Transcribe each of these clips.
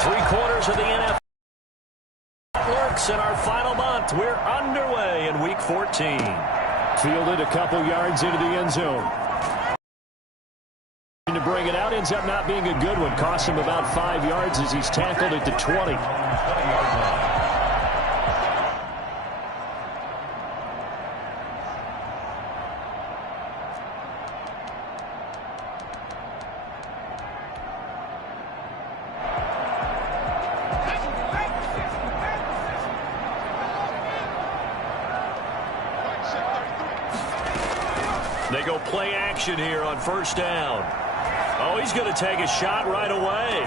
Three-quarters of the NFL lurks in our final month. We're underway in Week 14. Fielded a couple yards into the end zone. To bring it out, ends up not being a good one. Cost him about 5 yards as he's tackled at the 20. They go play action here on first down. Oh, he's going to take a shot right away.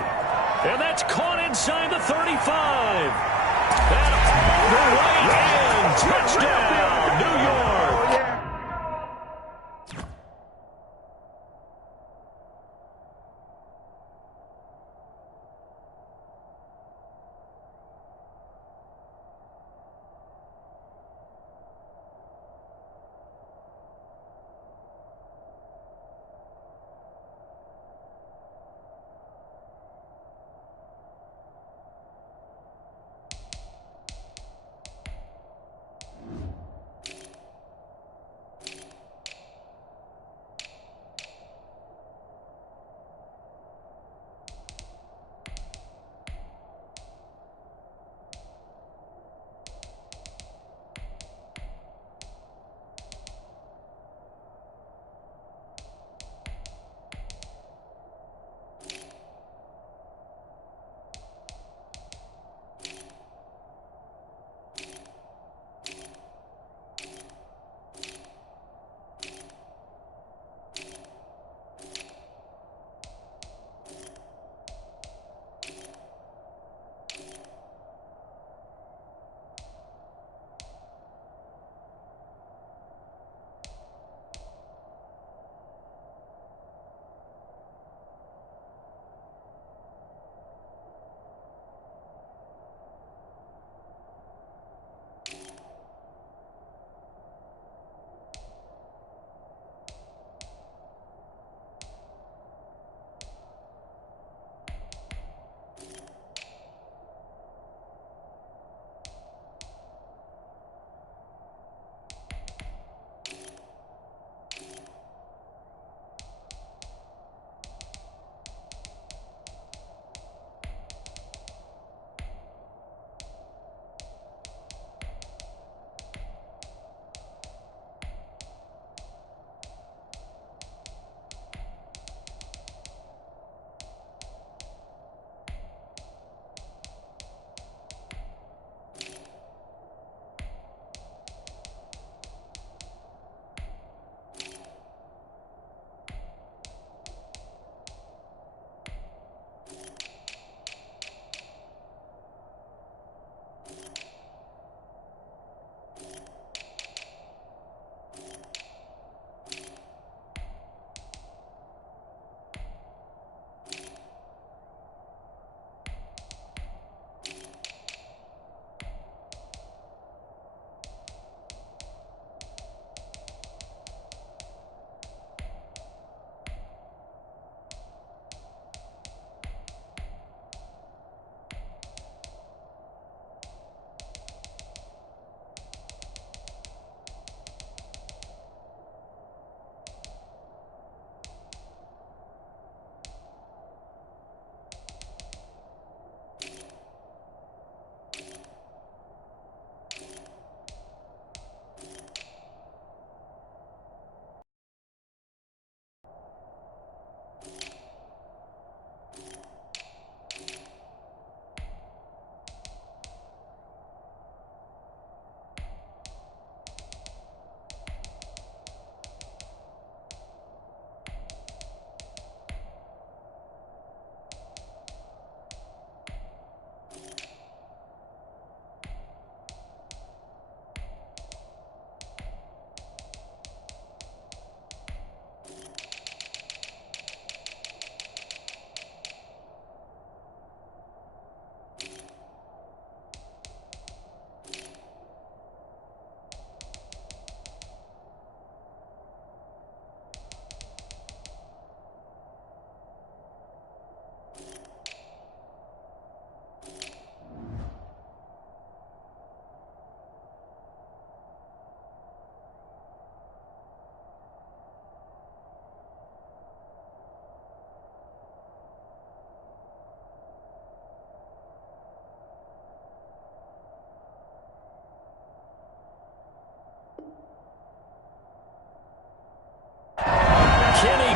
And that's caught inside the 35. And all the way in. Touchdown, New York.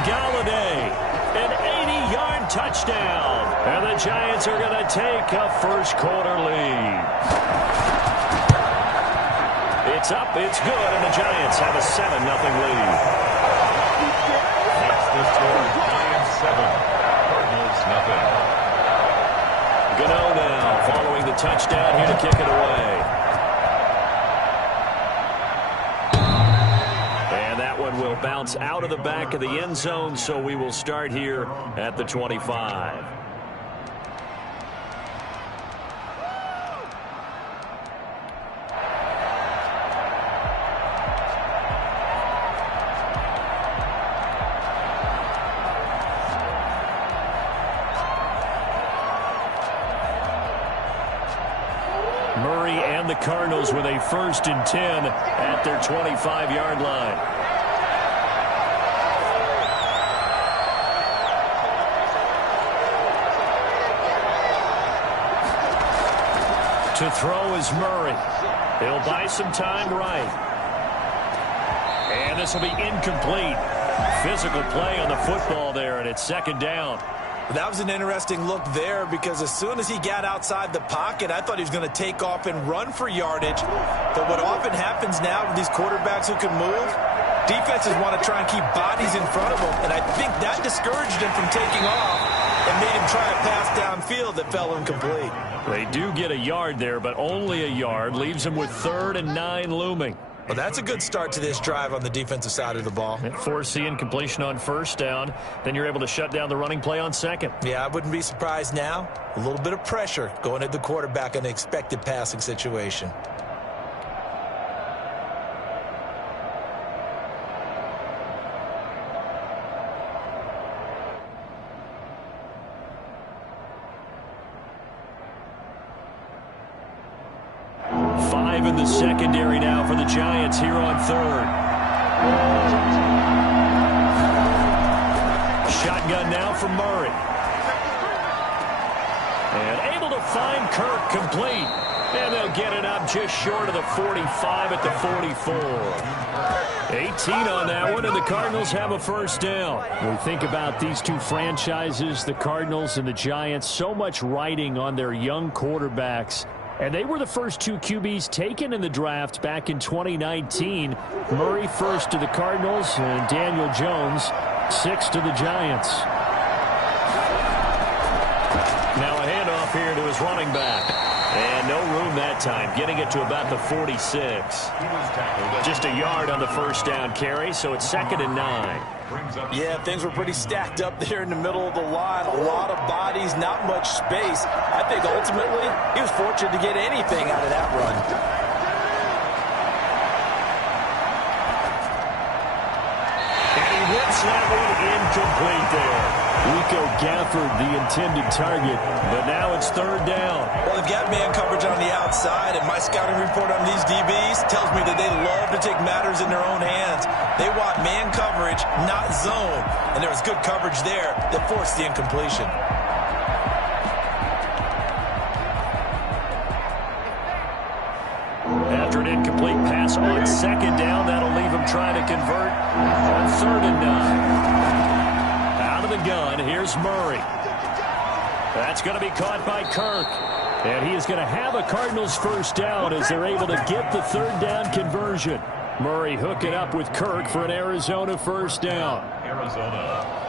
Golladay. An 80-yard touchdown. And the Giants are going to take a first-quarter lead. It's up, it's good, and the Giants have a 7-0 lead. That's the score. Giants 7, Cardinals nothing. Gano now following the touchdown here to kick it away. And that one will bounce out of the back of the end zone, so we will start here at the 25. Murray and the Cardinals with a 1st and 10 at their 25-yard line. To throw is Murray. He'll buy some time right. And this will be incomplete. Physical play on the football there, and it's 2nd down. That was an interesting look there because as soon as he got outside the pocket, I thought he was going to take off and run for yardage. But what often happens now with these quarterbacks who can move, defenses want to try and keep bodies in front of them. And I think that discouraged him from taking off and made him try a pass downfield that fell incomplete. They do get a yard there, but only a yard. Leaves them with 3rd and 9 looming. Well, that's a good start to this drive on the defensive side of the ball. Force the incompletion on 1st down. Then you're able to shut down the running play on 2nd. Yeah, I wouldn't be surprised now. A little bit of pressure going at the quarterback in an expected passing situation. In the secondary now for the Giants here on 3rd. Shotgun now for Murray. And able to find Kirk complete. And they'll get it up just short of the 45 at the 44. 18 on that one, and the Cardinals have a 1st down. When we think about these two franchises, the Cardinals and the Giants, so much riding on their young quarterbacks. And they were the first 2 QBs taken in the draft back in 2019. Murray 1st to the Cardinals and Daniel Jones 6th to the Giants. Now a handoff here to his running back. And no room that time, getting it to about the 46. Just a yard on the 1st down carry, so it's 2nd and 9. Yeah, things were pretty stacked up there in the middle of the line. A lot of bodies, not much space. I think ultimately he was fortunate to get anything out of that run. And he whips that one incomplete there. Rico Gafford, the intended target, but now it's 3rd down. Well, they've got man coverage on the outside, and my scouting report on these DBs tells me that they love to take matters in their own hands. They want man coverage, not zone, and there was good coverage there that forced the incompletion. After an incomplete pass on 2nd down, that'll leave him trying to convert on 3rd and 9. The gun. Here's Murray. That's going to be caught by Kirk. And he is going to have a Cardinals 1st down as they're able to get the 3rd down conversion. Murray hooking up with Kirk for an Arizona 1st down. Arizona.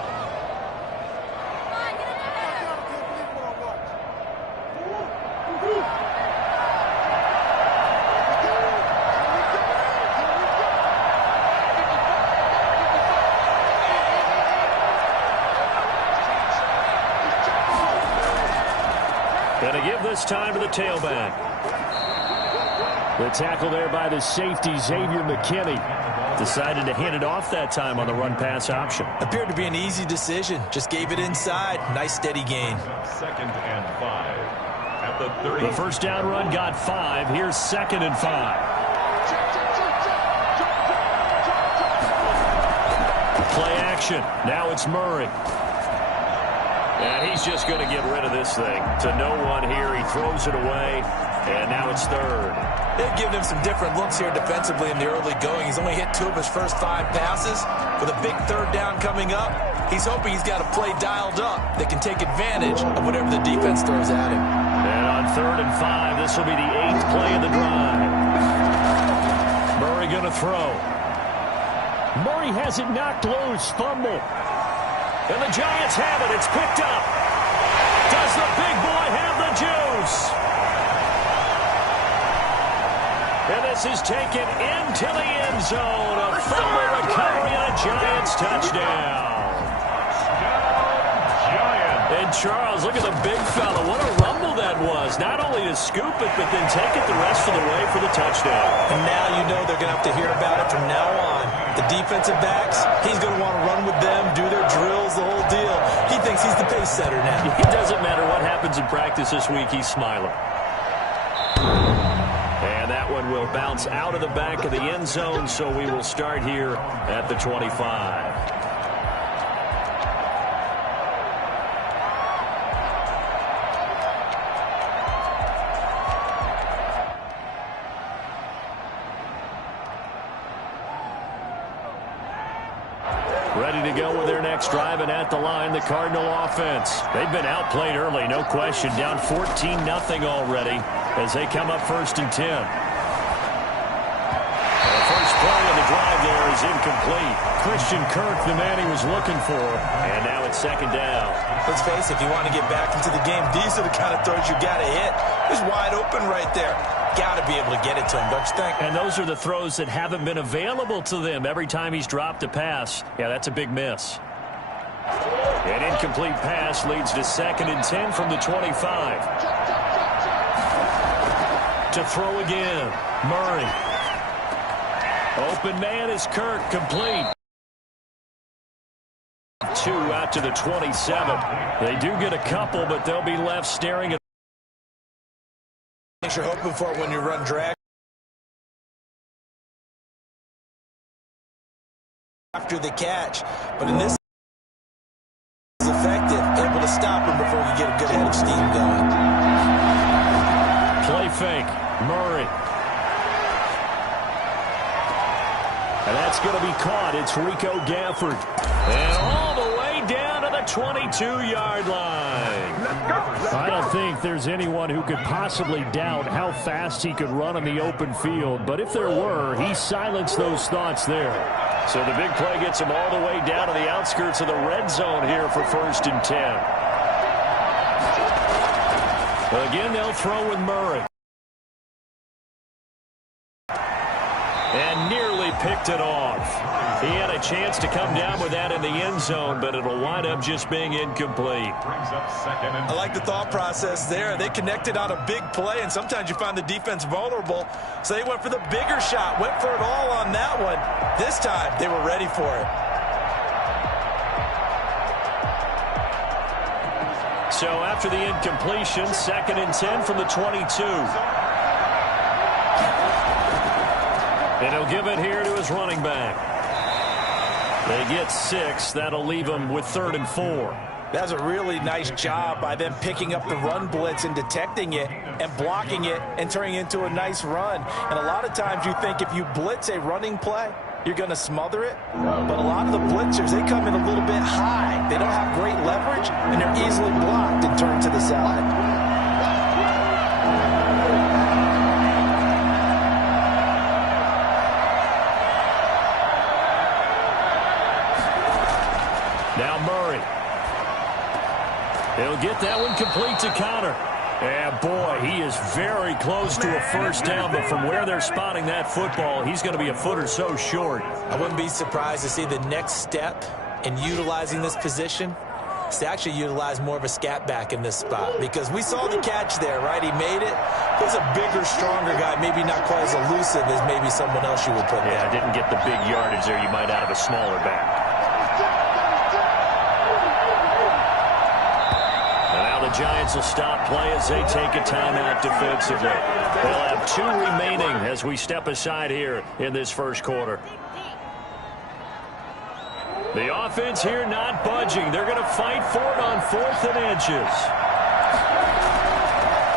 Going to give this time to the tailback. The tackle there by the safety, Xavier McKinney. Decided to hand it off that time on the run-pass option. Appeared to be an easy decision. Just gave it inside. Nice steady gain. 2nd and 5. At the 30. The 1st down run got 5. Here's 2nd and 5. Play action. Now it's Murray. And he's just going to get rid of this thing. To no one here. He throws it away. And now it's third. They've given him some different looks here defensively in the early going. He's only hit 2 of his first 5 passes. With a big third down coming up, he's hoping he's got a play dialed up that can take advantage of whatever the defense throws at him. And on 3rd and 5, this will be the 8th play of the drive. Murray going to throw. Murray has it knocked loose. Fumble. And the Giants have it. It's picked up. Does the big boy have the juice? And this is taken into the end zone. A fumble recovery and a Giants touchdown. And Charles, look at the big fella. What a rumble that was. Not only to scoop it, but then take it the rest of the way for the touchdown. And now you know they're going to have to hear about it from now on. The defensive backs, he's going to want to run with them, do their drills, the whole deal. He thinks he's the pace setter now. It doesn't matter what happens in practice this week, he's smiling. And that one will bounce out of the back of the end zone, so we will start here at the 25. Ready to go with their next drive, and at the line, the Cardinal offense. They've been outplayed early, no question. Down 14-0 already as they come up 1st and 10. The first play of the drive there is incomplete. Christian Kirk, the man he was looking for, and now it's 2nd down. Let's face it, if you want to get back into the game, these are the kind of throws you got to hit. It's wide open right there. Got to be able to get it to him, don't you think? And those are the throws that haven't been available to them every time he's dropped a pass. Yeah, that's a big miss. An incomplete pass leads to 2nd and 10 from the 25. To throw again, Murray. Open man is Kirk, complete. 2 out to the 27. They do get a couple, but they'll be left staring at. You're hoping for when you run drag after the catch, but in this is effective, able to stop him before you get a good head of steam going. Play fake, Murray. And that's going to be caught. It's Rico Gafford. And all the way down to the 22-yard line. I don't think there's anyone who could possibly doubt how fast he could run on the open field. But if there were, he silenced those thoughts there. So the big play gets him all the way down to the outskirts of the red zone here for 1st and 10. Again, they'll throw with Murray. And nearly picked it off. He had a chance to come down with that in the end zone, but it'll wind up just being incomplete. I like the thought process there. They connected on a big play, and sometimes you find the defense vulnerable. So they went for the bigger shot, went for it all on that one. This time, they were ready for it. So after the incompletion, 2nd and 10 from the 22. And he'll give it here to his running back. They get 6. That'll leave them with 3rd and 4. That's a really nice job by them picking up the run blitz and detecting it and blocking it and turning it into a nice run. And a lot of times you think if you blitz a running play, you're going to smother it. But a lot of the blitzers, they come in a little bit high. They don't have great leverage, and they're easily blocked and turned to the side. Now Murray. He'll get that one complete to Connor. And boy, he is very close to a first down, but from where they're spotting that football, he's going to be a foot or so short. I wouldn't be surprised to see the next step in utilizing this position is to actually utilize more of a scat back in this spot, because we saw the catch there, right? He made it. He's a bigger, stronger guy, maybe not quite as elusive as maybe someone else you would put there. Yeah, didn't get the big yardage there you might out of a smaller back. The Giants will stop play as they take a timeout defensively. They'll have 2 remaining as we step aside here in this first quarter. The offense here not budging. They're going to fight for it on 4th and inches.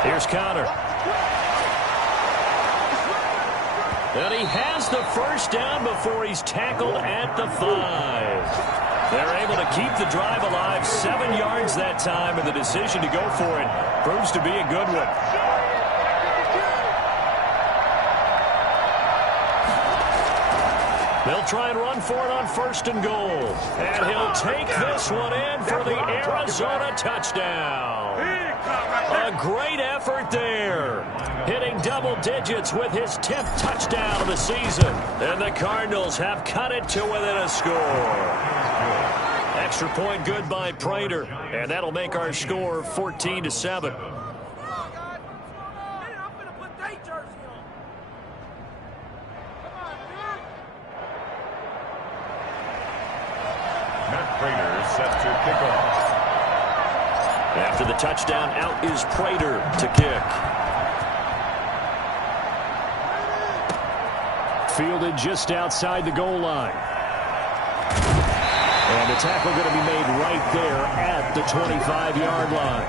Here's Connor. And he has the first down before he's tackled at the 5. They're able to keep the drive alive, 7 yards that time, and the decision to go for it proves to be a good one. They'll try and run for it on 1st and goal. And he'll take this one in for the Arizona touchdown. A great effort there. Hitting double digits with his 10th touchdown of the season. And the Cardinals have cut it to within a score. Extra point good by Prater. And that'll make our score 14-7. Prater set to kick off. After the touchdown, out is Prater to kick. Fielded just outside the goal line. And the tackle going to be made right there at the 25-yard line.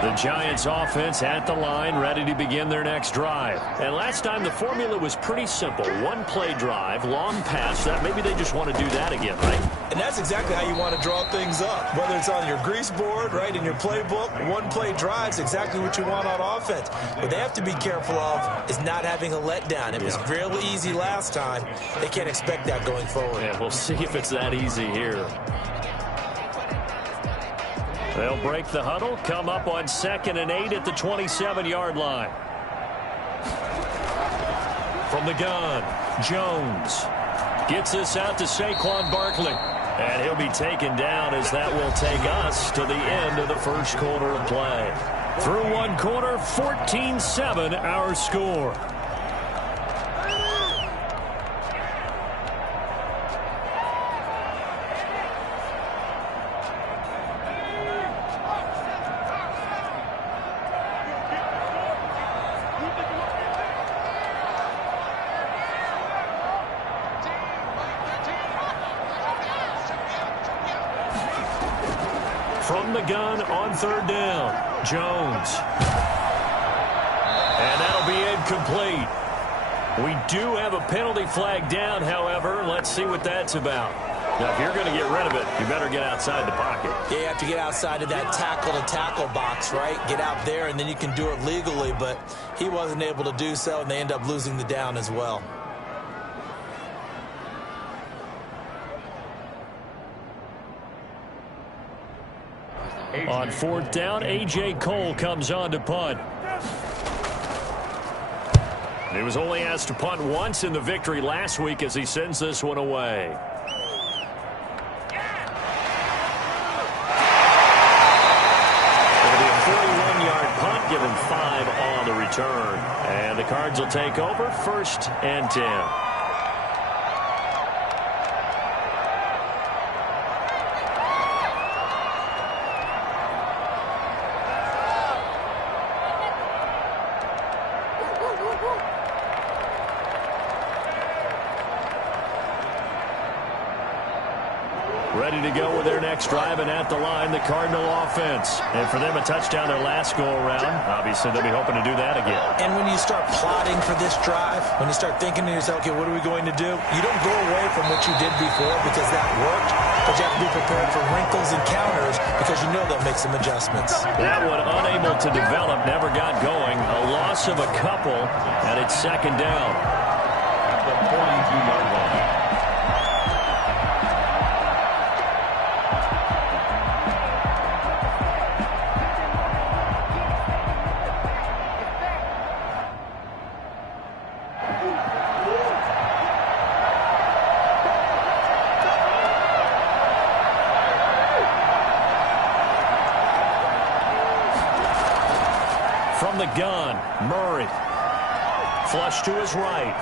The Giants offense at the line, ready to begin their next drive. And last time the formula was pretty simple. One play drive, long pass. That maybe they just want to do that again, right? And that's exactly how you want to draw things up. Whether it's on your grease board, right, in your playbook, one play drive is exactly what you want on offense. What they have to be careful of is not having a letdown. It was real easy last time. They can't expect that going forward. Yeah, we'll see if it's that easy here. They'll break the huddle, come up on 2nd and 8 at the 27-yard line. From the gun, Jones gets this out to Saquon Barkley. And he'll be taken down as that will take us to the end of the first quarter of play. Through one quarter, 14-7 our score. From the gun on 3rd down, Jones. And that'll be incomplete. We do have a penalty flag down, however. Let's see what that's about. Now, if you're going to get rid of it, you better get outside the pocket. Yeah, you have to get outside of that tackle-to-tackle box, right? Get out there, and then you can do it legally. But he wasn't able to do so, and they end up losing the down as well. On 4th down, A.J. Cole comes on to punt. He was only asked to punt once in the victory last week as he sends this one away. It'll be a 41-yard punt, given 5 on the return. And the Cards will take over 1st and 10. Ready to go with their next drive, and at the line, the Cardinal offense. And for them, a touchdown their last go-around. Obviously, they'll be hoping to do that again. And when you start plotting for this drive, when you start thinking to yourself, okay, what are we going to do? You don't go away from what you did before because that worked, but you have to be prepared for wrinkles and counters because you know they'll make some adjustments. That one unable to develop, never got going. A loss of a couple, and it's 2nd down. At the 42-yard line. From the gun, Murray. Flush to his right.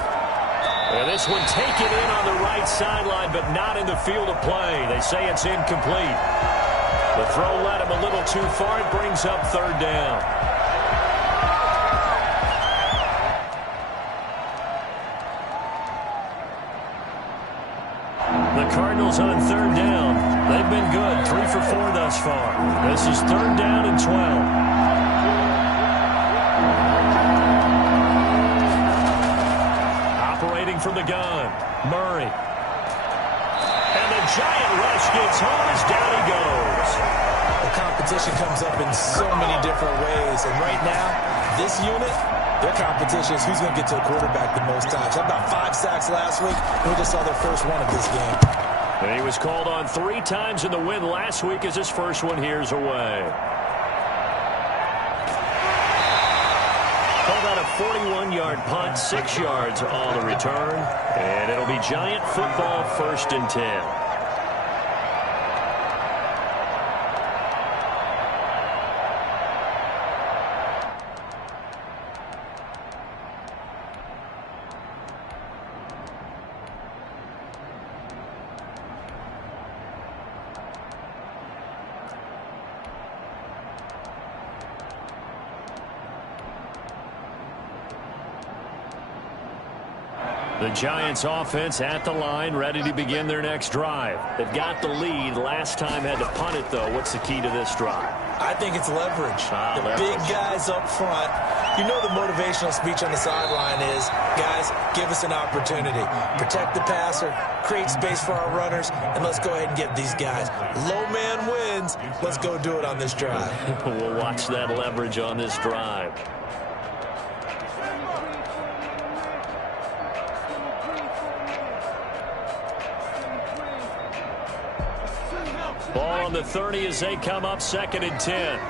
And this one taken in on the right sideline, but not in the field of play. They say it's incomplete. The throw led him a little too far. It brings up 3rd down. The Cardinals on 3rd down. They've been good far. This is 3rd down and 12. Operating from the gun, Murray. And the giant rush gets home as down he goes. The competition comes up in so many different ways. And right now, this unit, their competition is who's going to get to the quarterback the most times. How about 5 sacks last week? We just saw their first one of this game. And he was called on 3 times in the win last week as his first one here's away. Called out a 41-yard punt, 6 yards on the return. And it'll be Giant football, 1st and 10. The Giants offense at the line, ready to begin their next drive. They've got the lead. Last time had to punt it, though. What's the key to this drive? I think it's leverage. The big guys up front. You know the motivational speech on the sideline is, guys, give us an opportunity. Protect the passer, create space for our runners, and let's go ahead and get these guys. Low man wins. Let's go do it on this drive. We'll watch that leverage on this drive. Ball on the 30 as they come up 2nd and 10.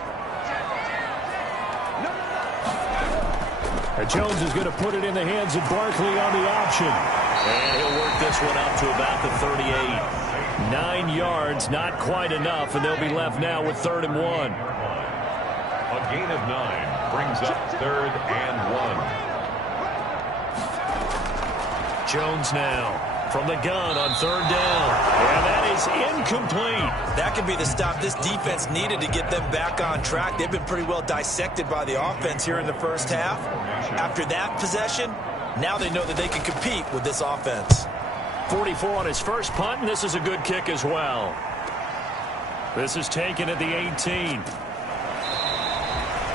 And Jones is going to put it in the hands of Barkley on the option. And he'll work this one up to about the 38. 9 yards, not quite enough, and they'll be left now with 3rd and 1. A gain of 9 brings up 3rd and 1. Jones now from the gun on 3rd down. And that is incomplete. That could be the stop this defense needed to get them back on track. They've been pretty well dissected by the offense here in the first half. After that possession, now they know that they can compete with this offense. 44 on his first punt, and this is a good kick as well. This is taken at the 18.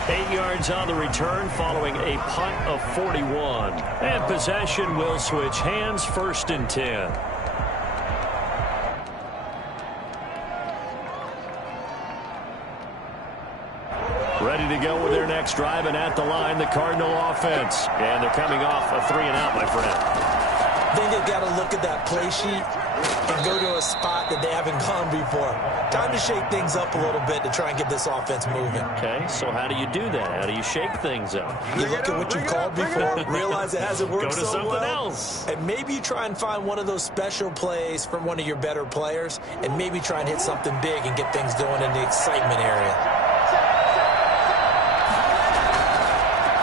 8 yards on the return following a punt of 41. And possession will switch hands, 1st and 10. Ready to go with their next drive, and at the line, the Cardinal offense. And they're coming off a 3-and-out, my friend. I think they've got to look at that play sheet and go to a spot that they haven't gone before. Time to shake things up a little bit to try and get this offense moving. Okay, so how do you do that? How do you shake things up? You look at what you called before, realize it hasn't worked so well. Go to something else. And maybe you try and find one of those special plays from one of your better players, and maybe try and hit something big and get things going in the excitement area.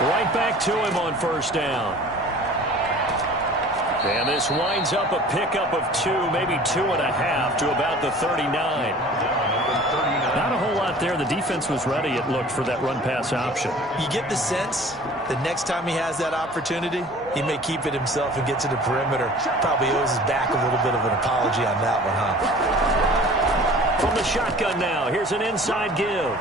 Right back to him on 1st down. And this winds up a pickup of 2, maybe 2.5 to about the 39. Not a whole lot there. The defense was ready, it looked, for that run-pass option. You get the sense that next time he has that opportunity, he may keep it himself and get to the perimeter. Probably owes his back a little bit of an apology on that one, huh? From the shotgun now, here's an inside give.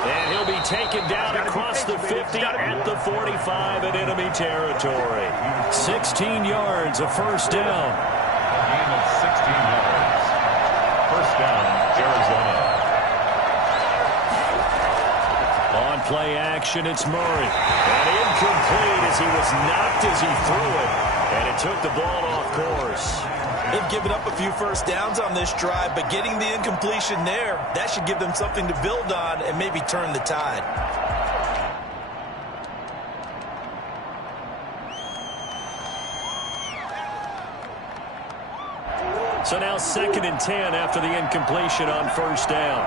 And he'll be taken down across the 50 at the 45 in enemy territory. 16 yards, a 1st down. A gain of 16 yards. 1st down, Arizona. On play action, it's Murray. And incomplete as he was knocked as he threw it. And it took the ball off course. They've given up a few 1st downs on this drive, but getting the incompletion there, that should give them something to build on and maybe turn the tide. So now 2nd and 10 after the incompletion on 1st down.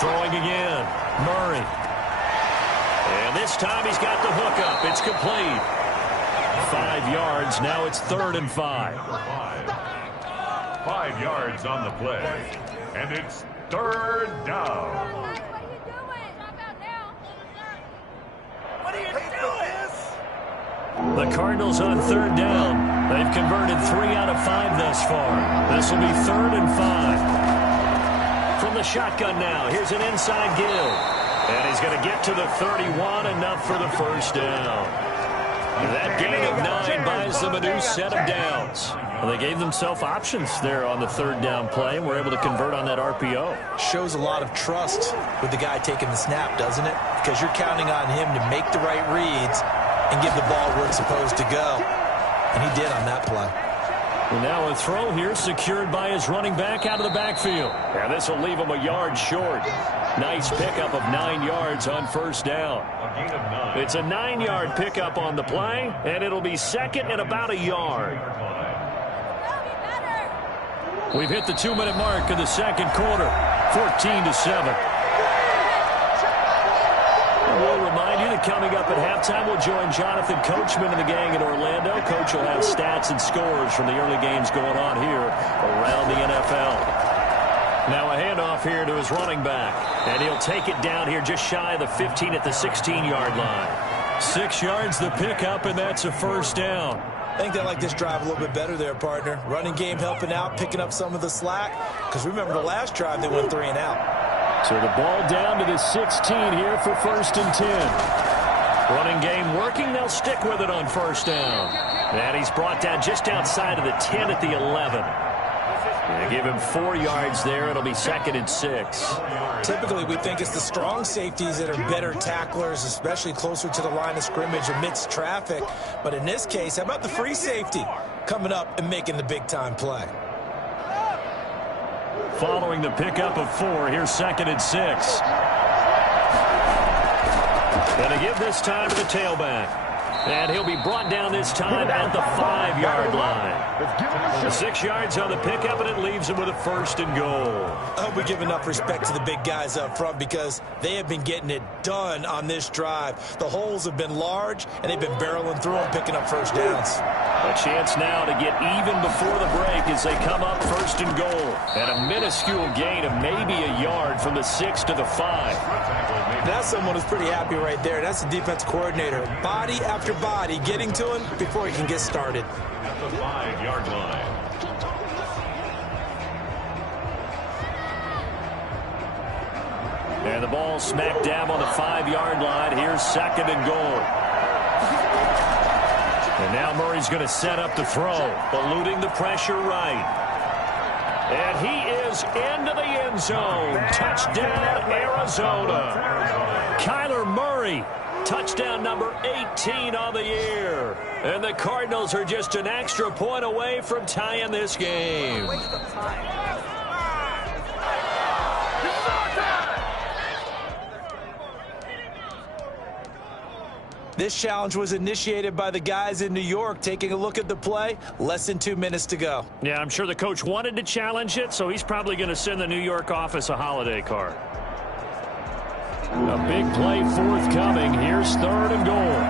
Throwing again, Murray. And this time he's got the hook up. It's complete. 5 yards. Now it's 3rd and 5. 5 yards on the play. And it's 3rd down. The the Cardinals on third down. They've converted 3 out of 5 thus far. This will be 3rd and 5. From the shotgun now, here's an inside give. And he's going to get to the 31, enough for the first down. That gain of 9 buys them a new set of downs. Well, they gave themselves options there on the 3rd down play and were able to convert on that RPO. Shows a lot of trust with the guy taking the snap, doesn't it? Because you're counting on him to make the right reads and give the ball where it's supposed to go. And he did on that play. And now a throw here secured by his running back out of the backfield. And this will leave him a yard short. Nice pickup of 9 yards on first down. It's a 9-yard pickup on the play, and it'll be 2nd and about a yard. We've hit the 2-minute mark of the second quarter, 14-7. We'll remind you that coming up at halftime, we'll join Jonathan Coachman and the gang in Orlando. Coach will have stats and scores from the early games going on here around the NFL. Now a handoff here to his running back, and he'll take it down here just shy of the 15 at the 16-yard line. 6 yards the pickup, and that's a first down. I think they like this drive a little bit better there, partner. Running game helping out, picking up some of the slack. Because remember the last drive, they went 3 and out. So the ball down to the 16 here for 1st and 10. Running game working. They'll stick with it on first down. And he's brought down just outside of the 10 at the 11. They give him 4 yards there. It'll be 2nd and 6. Typically, we think it's the strong safeties that are better tacklers, especially closer to the line of scrimmage amidst traffic. But in this case, how about the free safety coming up and making the big-time play? Following the pickup of 4, here's 2nd and 6. And to give this time to the tailback. And he'll be brought down this time at the 5-yard line. 6 yards on the pickup, and it leaves him with a 1st and goal. I hope we give enough respect to the big guys up front because they have been getting it done on this drive. The holes have been large, and they've been barreling through them, picking up first downs. A chance now to get even before the break as they come up 1st and goal. And a minuscule gain of maybe a yard from the 6 to the 5. That's someone who's pretty happy right there. That's the defense coordinator. Body after body getting to him before he can get started. At the 5-yard line. And the ball smack dab on the 5-yard line. Here's 2nd and goal. And now Murray's going to set up the throw, eluding the pressure right. And he is into the end zone. Touchdown, Arizona. Kyler Murray, touchdown number 18 on the year. And the Cardinals are just an extra point away from tying this game. This challenge was initiated by the guys in New York. Taking a look at the play, less than 2 minutes to go. Yeah, I'm sure the coach wanted to challenge it, so he's probably going to send the New York office a holiday card. A big play forthcoming. Here's 3rd and goal.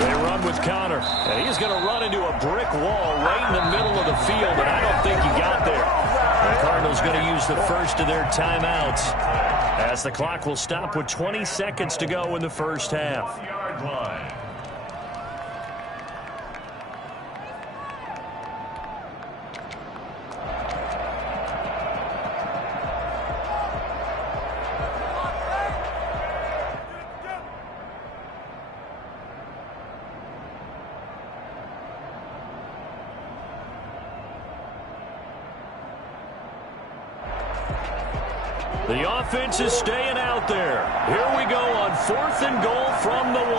They run with Connor, and he's going to run into a brick wall right in the middle of the field, but I don't think he got there. The Cardinals going to use the first of their timeouts as the clock will stop with 20 seconds to go in the first half. The offense is staying out there. Here we go on 4th and goal from the 1.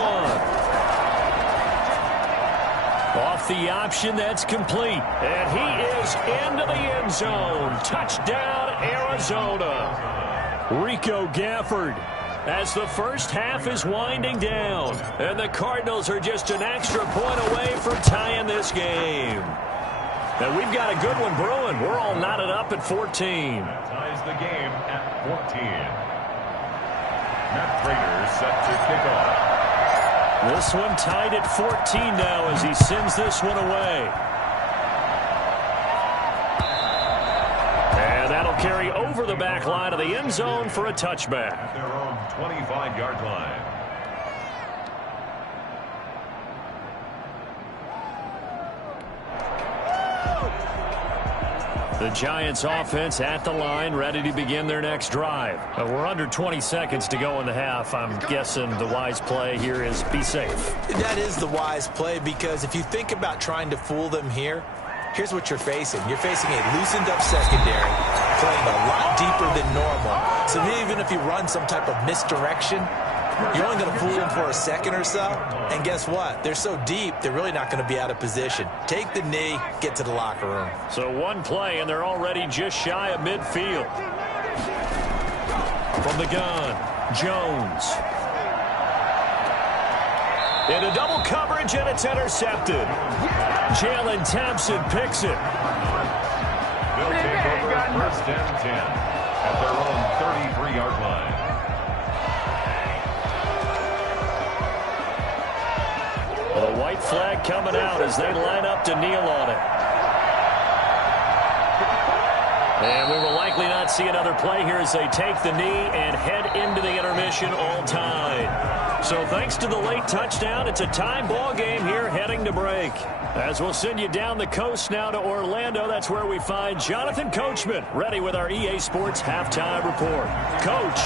Off the option, that's complete. And he is into the end zone. Touchdown, Arizona. Rico Gafford as the first half is winding down. And the Cardinals are just an extra point away from tying this game. And we've got a good one brewing. We're all knotted up at 14. That ties the game at 14. Matt Prater set to kick off. This one tied at 14 now as he sends this one away. And that'll carry over the back line of the end zone for a touchback. At their own 25-yard line. The Giants offense at the line, ready to begin their next drive. We're under 20 seconds to go in the half. I'm guessing the wise play here is be safe. That is the wise play, because if you think about trying to fool them here, here's what you're facing. You're facing a loosened up secondary, playing a lot deeper than normal. So even if you run some type of misdirection, you're only going to fool them for a second or so. And guess what? They're so deep, they're really not going to be out of position. Take the knee, get to the locker room. So one play, and they're already just shy of midfield. From the gun, Jones. Into double coverage, and it's intercepted. Jalen Thompson picks it. They'll take over first and 10 at their own 33-yard line. The white flag coming out as they line up to kneel on it. And we will likely not see another play here as they take the knee and head into the intermission all tied. So thanks to the late touchdown, it's a tie ball game here heading to break. As we'll send you down the coast now to Orlando, that's where we find Jonathan Coachman, ready with our EA Sports halftime report. Coach.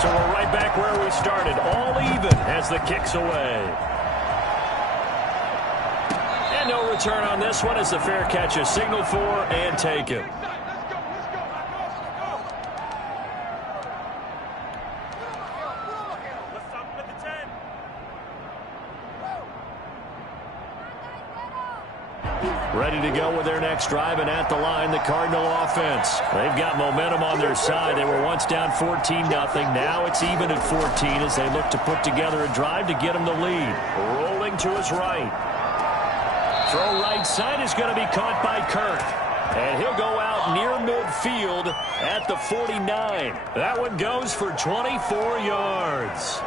So we're right back where we started, all even as the kick's away. And no return on this one as the fair catch is signaled for and taken. Ready to go with their next drive, and at the line, the Cardinal offense. They've got momentum on their side. They were once down 14-0. Now it's even at 14 as they look to put together a drive to get them the lead. Rolling to his right. Throw right side is going to be caught by Kirk. And he'll go out near midfield at the 49. That one goes for 24 yards.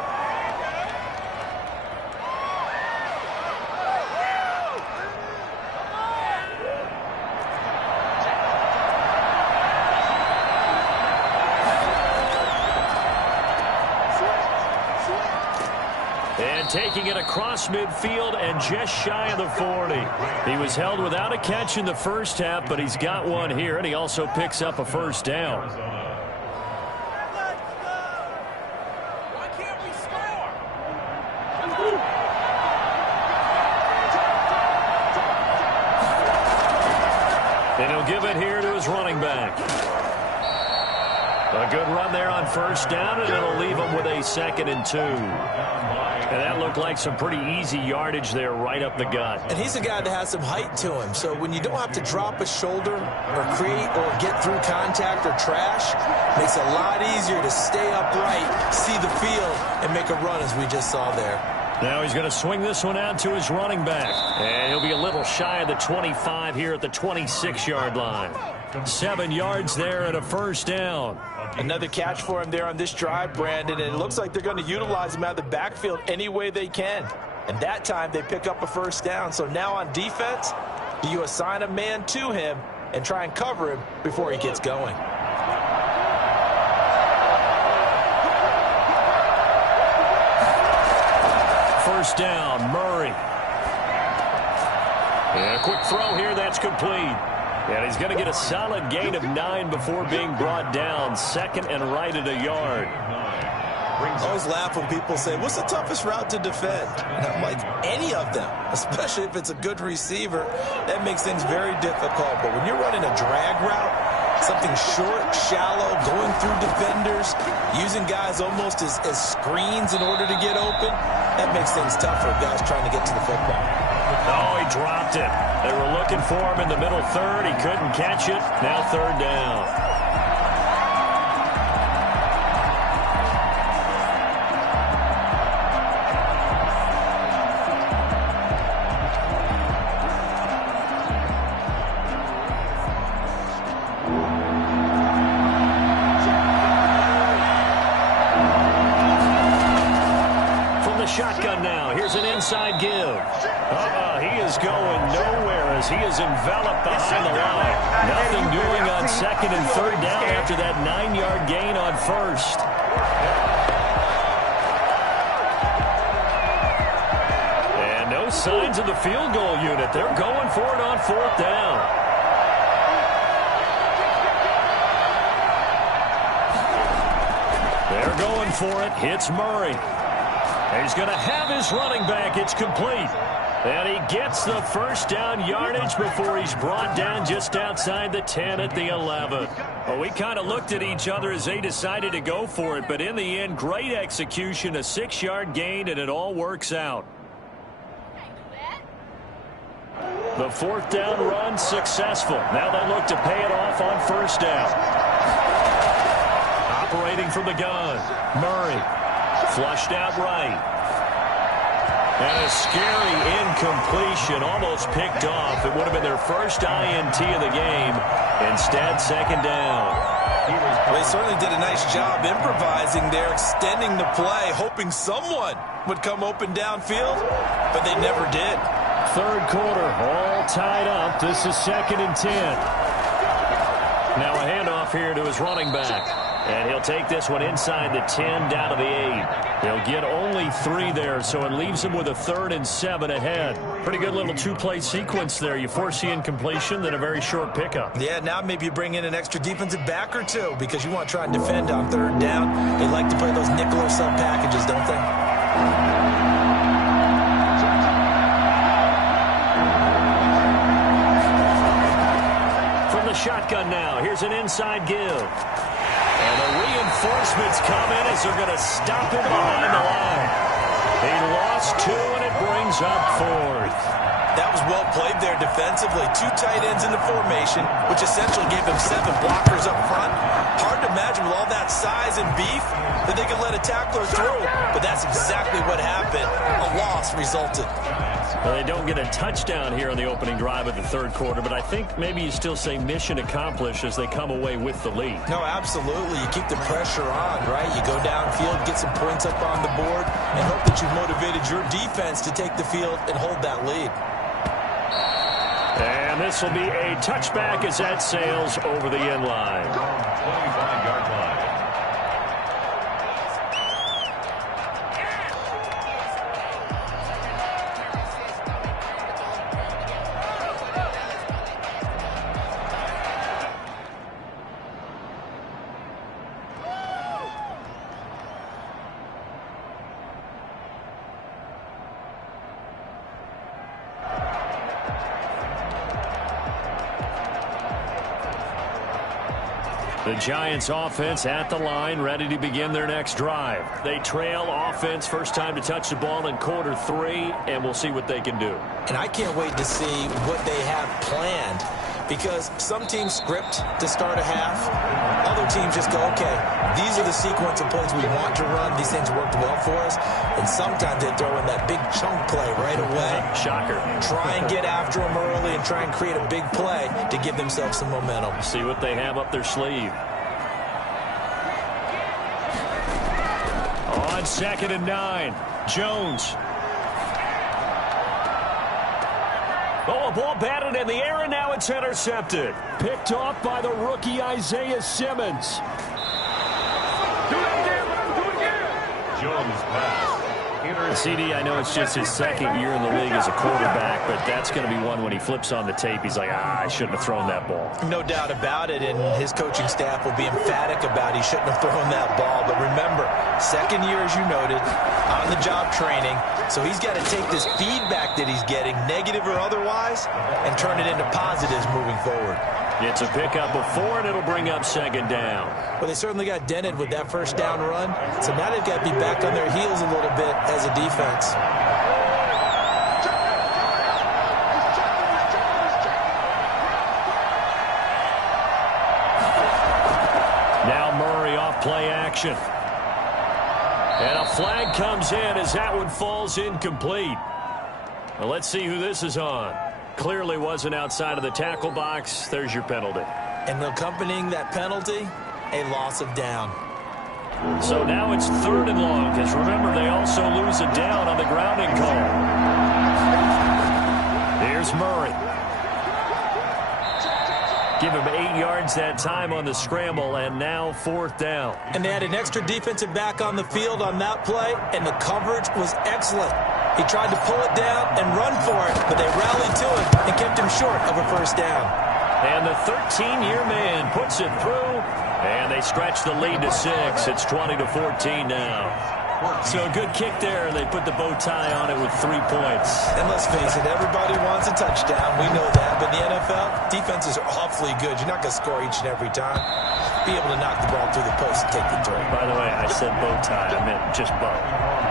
And taking it across midfield and just shy of the 40. He was held without a catch in the first half, but he's got one here, and he also picks up a first down. Why can't we score? And he'll give it here to his running back. A good run there on first down, and it'll leave him with a 2nd and 2. And that looked like some pretty easy yardage there right up the gut. And he's a guy that has some height to him. So when you don't have to drop a shoulder or create or get through contact or trash, makes it a lot easier to stay upright, see the field, and make a run as we just saw there. Now he's going to swing this one out to his running back. And he'll be a little shy of the 25 here at the 26-yard line. 7 yards there and a first down. Another catch for him there on this drive, Brandon, and it looks like they're going to utilize him out of the backfield any way they can. And that time they pick up a first down. So now on defense, you assign a man to him and try and cover him before he gets going. First down, Murray. And a quick throw here, that's complete. And he's going to get a solid gain of 9 before being brought down. 2nd and right at a yard. I always laugh when people say, what's the toughest route to defend? And I'm like, any of them, especially if it's a good receiver. That makes things very difficult. But when you're running a drag route, something short, shallow, going through defenders, using guys almost as screens in order to get open, that makes things tough for guys trying to get to the football. Oh, he dropped it. They were looking for him in the middle third. He couldn't catch it. Now 3rd down. Shotgun now. Here's an inside give. He is going nowhere as he is enveloped behind the line. Nothing doing on 2nd and 3rd down after that 9-yard gain on first. And no signs of the field goal unit. They're going for it on 4th down. They're going for it. Hits Murray. He's going to have his running back. It's complete. And he gets the first down yardage before he's brought down just outside the 10 at the 11. Well, we kind of looked at each other as they decided to go for it, but in the end, great execution, a 6-yard gain, and it all works out. The 4th down run successful. Now they look to pay it off on 1st down. Operating from the gun, Murray. Flushed out right. And a scary incompletion, almost picked off. It would have been their first INT of the game. Instead, 2nd down. Well, they certainly did a nice job improvising there, extending the play, hoping someone would come open downfield, but they never did. 3rd quarter, all tied up. This is 2nd and 10. Now a handoff here to his running back. And he'll take this one inside the 10 down to the 8. They'll get only 3 there, so it leaves him with a 3rd and 7 ahead. Pretty good little 2-play sequence there. You force the incompletion, then a very short pickup. Yeah, now maybe you bring in an extra defensive back or 2 because you want to try and defend on 3rd down. They like to play those nickel or sub packages, don't they? From the shotgun now, here's an inside give. And the reinforcements come in as they're going to stop him behind the line. He lost 2, and it brings up 4th. That was well played there defensively. 2 tight ends in the formation, which essentially gave them 7 blockers up front. Hard to imagine with all that size and beef that they could let a tackler through. But that's exactly what happened. A loss resulted. Well, they don't get a touchdown here on the opening drive of the 3rd quarter, but I think maybe you still say mission accomplished as they come away with the lead. No, absolutely. You keep the pressure on, right? You go downfield, get some points up on the board, and hope that you've motivated your defense to take the field and hold that lead. And this will be a touchback as that sails over the end line. 25-yard line. The Giants offense at the line, ready to begin their next drive. They trail offense, first time to touch the ball in quarter 3, and we'll see what they can do. And I can't wait to see what they have planned, because some teams script to start a half. Other teams just go, okay, these are the sequence of plays we want to run. These things worked well for us. And sometimes they throw in that big chunk play right away. Shocker. Try and get after them early and try and create a big play to give themselves some momentum. See what they have up their sleeve. On 2nd and 9, Jones. Oh, a ball batted in the air, and now it's intercepted. Picked off by the rookie Isaiah Simmons. Jones pass. CD, I know it's just his 2nd year in the league as a quarterback, but that's going to be one when he flips on the tape. He's like, I shouldn't have thrown that ball. No doubt about it, and his coaching staff will be emphatic about he shouldn't have thrown that ball. But remember, 2nd year, as you noted, on-the-job training, so he's got to take this feedback that he's getting, negative or otherwise, and turn it into positives moving forward. It's a pickup of 4, and it'll bring up 2nd down. Well, they certainly got dented with that first down run, so now they've got to be back on their heels a little bit as a defense. Now Murray off play action. And a flag comes in as that one falls incomplete. Well, let's see who this is on. Clearly wasn't outside of the tackle box. There's your penalty. And accompanying that penalty, a loss of down. So now it's 3rd and long, because remember, they also lose a down on the grounding call. Here's Murray. Give him 8 yards that time on the scramble, and now 4th down. And they had an extra defensive back on the field on that play, and the coverage was excellent. He tried to pull it down and run for it, but they rallied to him and kept him short of a first down. And the 13-year man puts it through, and they stretch the lead to 6. It's 20-14 now. So a good kick there, and they put the bow tie on it with 3 points. And let's face it, everybody wants a touchdown. We know that. But in the NFL, defenses are awfully good. You're not going to score each and every time. Be able to knock the ball through the post and take the throw. By the way, I said bow tie. I meant just bow.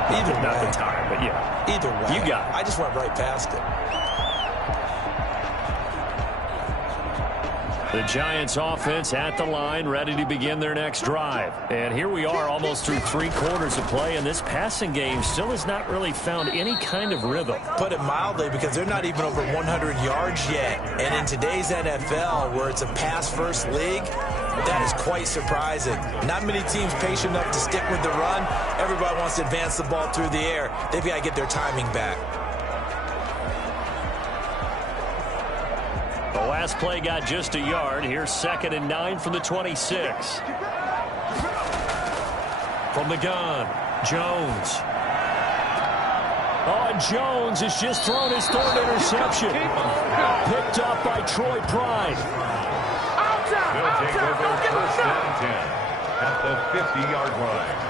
Either way. Not the tie, but yeah. Either way. You got it. I just went right past it. The Giants offense at the line, ready to begin their next drive. And here we are almost through 3 quarters of play, and this passing game still has not really found any kind of rhythm. Put it mildly, because they're not even over 100 yards yet. And in today's NFL, where it's a pass-first league, that is quite surprising. Not many teams patient enough to stick with the run. Everybody wants to advance the ball through the air. They've got to get their timing back. The last play got just a yard. Here's 2nd and 9 from the 26. From the gun, Jones. Oh, and Jones has just thrown his 3rd interception. Picked up by Troy Pride. They'll take over 1st and 10 at the 50-yard line.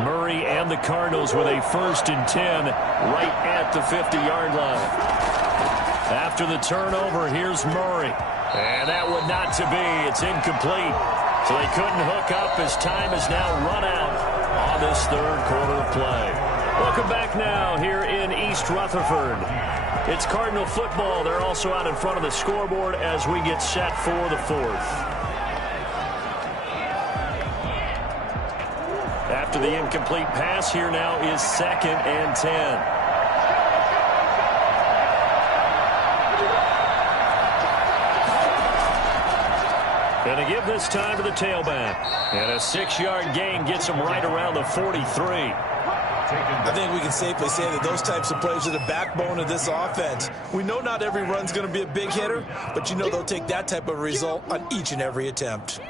Murray and the Cardinals with a 1st and 10 right at the 50-yard line. After the turnover, here's Murray. And that would not to be. It's incomplete. So they couldn't hook up as time is now run out on this 3rd quarter of play. Welcome back now here in East Rutherford. It's Cardinal football. They're also out in front of the scoreboard as we get set for the 4th. After the incomplete pass, here now is 2nd and 10. Going to give this time to the tailback. And a 6-yard gain gets him right around the 43. I think we can safely say that those types of plays are the backbone of this offense. We know not every run's going to be a big hitter, but you know they'll take that type of result on each and every attempt.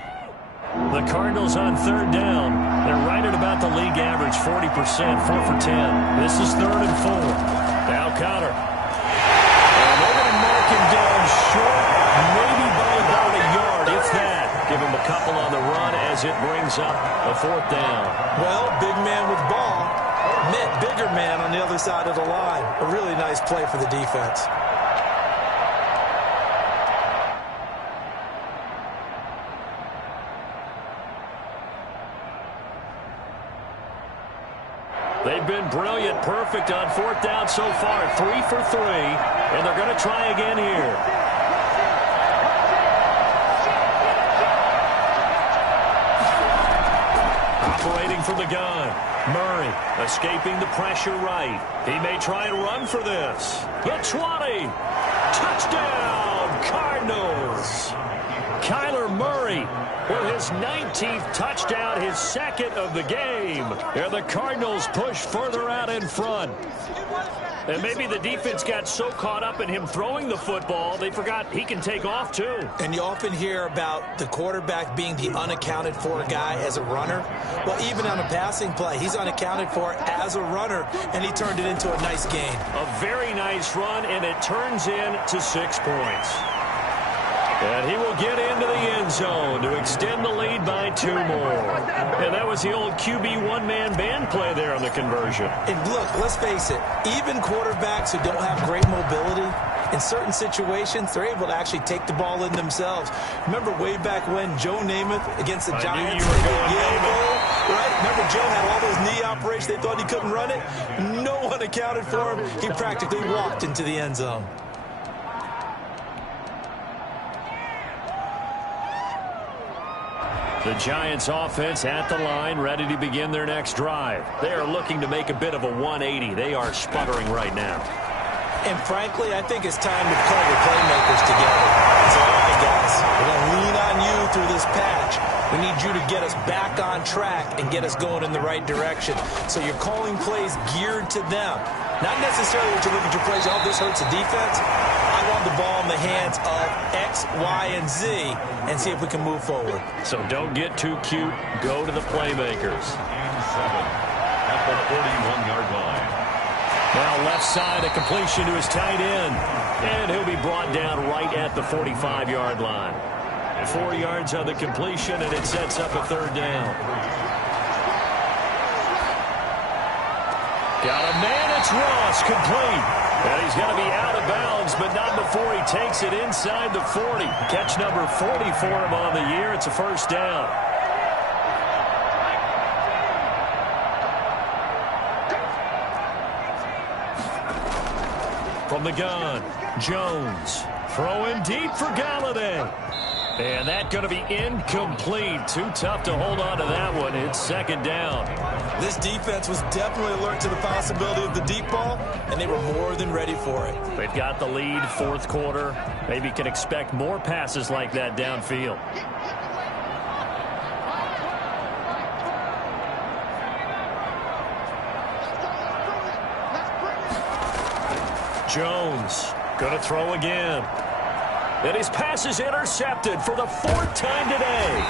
The Cardinals on 3rd down. They're right at about the league average, 40%, 4 for 10. This is 3rd and 4. Now Conner. And they're going to mark him down short, maybe by about a yard, if that. Give him a couple on the run as it brings up a 4th down. Well, big man with ball met bigger man on the other side of the line. A really nice play for the defense. They've been brilliant, perfect on 4th down so far, 3 for 3, and they're going to try again here. Operating from the gun, Murray escaping the pressure right. He may try and run for this. The 20, touchdown, Cardinals. Kyler Murray with his 19th touchdown, his 2nd of the game. And the Cardinals push further out in front. And maybe the defense got so caught up in him throwing the football, they forgot he can take off too. And you often hear about the quarterback being the unaccounted for guy as a runner. Well, even on a passing play, he's unaccounted for as a runner, and he turned it into a nice gain. A very nice run, and it turns into 6 points. And he will get into the end zone to extend the lead by 2 more. And that was the old QB one-man band play there on the conversion. And look, let's face it, even quarterbacks who don't have great mobility, in certain situations, they're able to actually take the ball in themselves. Remember way back when Joe Namath against the Giants? Knew you were going Namath. Right? Remember Joe had all those knee operations. They thought he couldn't run it. No one accounted for him. He practically walked into the end zone. The Giants offense at the line, ready to begin their next drive. They are looking to make a bit of a 180. They are sputtering right now. And frankly, I think it's time to call the playmakers together. It's all right, guys. We're going to lean on you through this patch. We need you to get us back on track and get us going in the right direction. So you're calling plays geared to them. Not necessarily that you look at your plays, oh, this hurts the defense. I I want the ball in the hands of X, Y, and Z and see if we can move forward. So don't get too cute. Go to the playmakers. 7 at the 41-yard line. Now left side, a completion to his tight end. And he'll be brought down right at the 45-yard line. 4 yards on the completion, and it sets up a third down. Got a man, it's Ross, complete. And he's going to be out of bounds, but not before he takes it inside the 40. Catch number 40 for him on the year. It's a first down. From the gun, Jones throwing deep for Galladay. And that's going to be incomplete. Too tough to hold on to that one. It's second down. This defense was definitely alert to the possibility of the deep ball, and they were more than ready for it. They've got the lead, fourth quarter. Maybe can expect more passes like that downfield. Jones going to throw again. And his pass is intercepted for the 4th time today.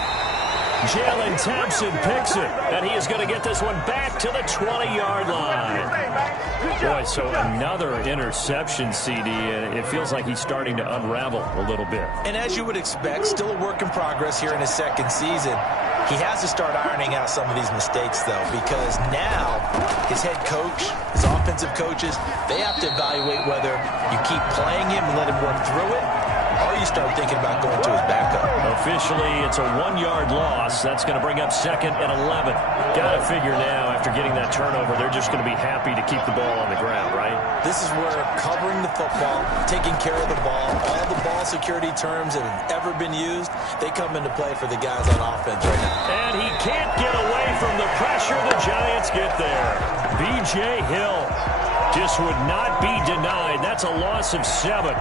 Jalen Thompson picks it, and he is going to get this one back to the 20-yard line. Boy, so another interception, CD, and it feels like he's starting to unravel a little bit. And as you would expect, still a work in progress here in his second season. He has to start ironing out some of these mistakes, though, because now his head coach, his offensive coaches, they have to evaluate whether you keep playing him and let him work through it, or you start thinking about going to his backup. Officially, it's a 1-yard loss. That's going to bring up 2nd and 11. Got to figure now, after getting that turnover, they're just going to be happy to keep the ball on the ground, right? This is where covering the football, taking care of the ball, all the ball security terms that have ever been used, they come into play for the guys on offense right now. And he can't get away from the pressure. The Giants get there. B.J. Hill just would not be denied. That's a loss of 7.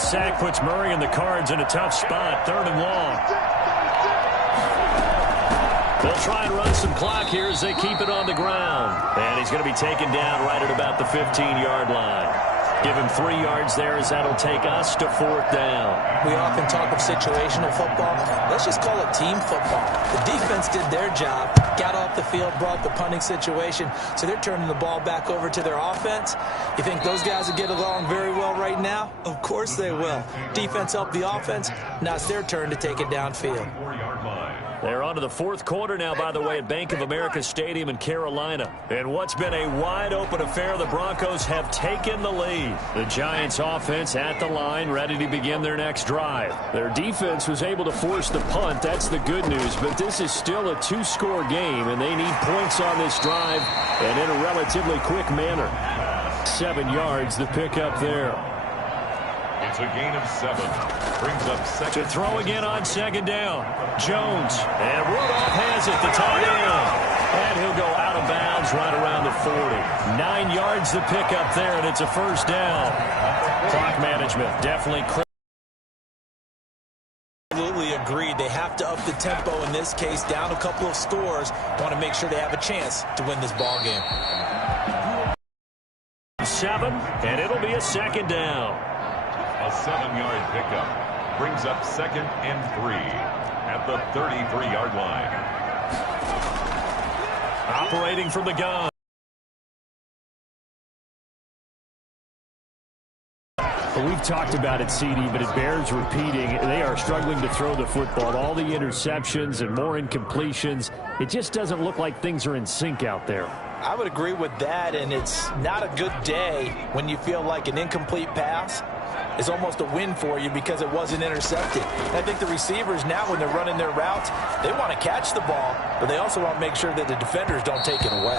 Sack puts Murray and the Cards in a tough spot. 3rd and long. They'll try and run some clock here as they keep it on the ground. And he's going to be taken down right at about the 15-yard line. Give him 3 yards there as that'll take us to 4th down. We often talk of situational football. Let's just call it team football. The defense did their job, got off the field, brought the punting situation, so they're turning the ball back over to their offense. You think those guys will get along very well right now? Of course they will. Defense helped the offense. Now it's their turn to take it downfield. They're on to the 4th quarter now, by the way, at Bank of America Stadium in Carolina. And what's been a wide-open affair, the Broncos have taken the lead. The Giants' offense at the line, ready to begin their next drive. Their defense was able to force the punt. That's the good news. But this is still a 2-score game, and they need points on this drive and in a relatively quick manner. 7 yards, the pickup there. It's a gain of 7. Brings up 2nd. To throw again on 2nd down. Jones. And Rudolph has it, the tight end. And he'll go out of bounds right around the 40. 9 yards the pickup there, and it's a first down. Clock management definitely critical. Absolutely agreed. They have to up the tempo in this case, down a couple of scores. Want to make sure they have a chance to win this ball game. 7, and it'll be a 2nd down. A 7-yard pickup brings up 2nd and 3 at the 33-yard line. Operating from the gun. Well, we've talked about it, CD, but it bears repeating. They are struggling to throw the football. All the interceptions and more incompletions. It just doesn't look like things are in sync out there. I would agree with that, and it's not a good day when you feel like an incomplete pass is almost a win for you because it wasn't intercepted. And I think the receivers now, when they're running their routes, they want to catch the ball, but they also want to make sure that the defenders don't take it away.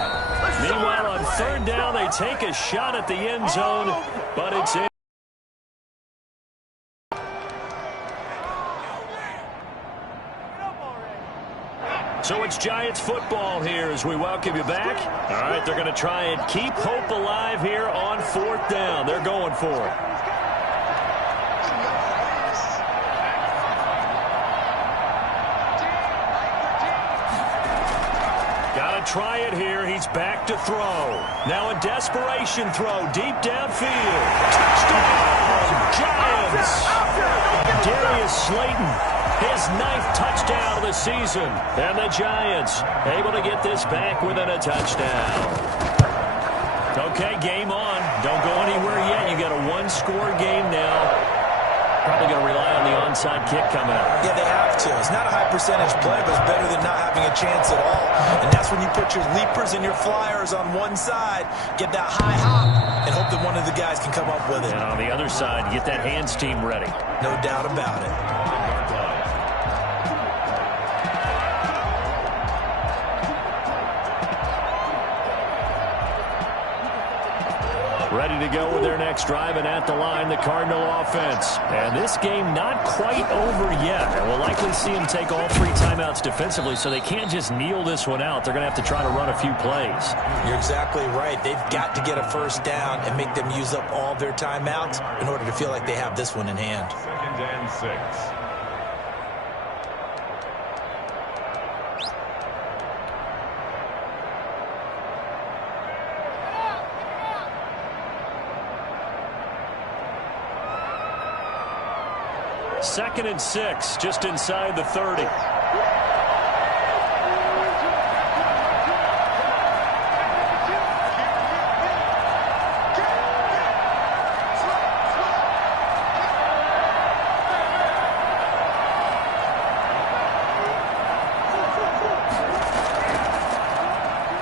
Meanwhile, on 3rd down, they take a shot at the end zone, but it's in. So it's Giants football here as we welcome you back. All right, they're going to try and keep hope alive here on 4th down. They're going for it. to try it here. He's back to throw. Now a desperation throw deep downfield. Touchdown, Giants! Darius Slayton, his 9th touchdown of the season. And the Giants able to get this back within a touchdown. Okay, game on. Don't go anywhere yet. You got a one-score game now. Probably going to rely on the onside kick coming up. Yeah, they have to. It's not a high-percentage play, but it's better than not having a chance at all. And that's when you put your leapers and your flyers on one side, get that high hop, and hope that one of the guys can come up with it. And on the other side, get that hands team ready. No doubt about it. Ready to go with their next drive, and at the line, the Cardinal offense. And this game not quite over yet. And we'll likely see them take all 3 timeouts defensively, so they can't just kneel this one out. They're going to have to try to run a few plays. You're exactly right. They've got to get a first down and make them use up all their timeouts in order to feel like they have this one in hand. 2nd and 6. Second and 6, just inside the 30.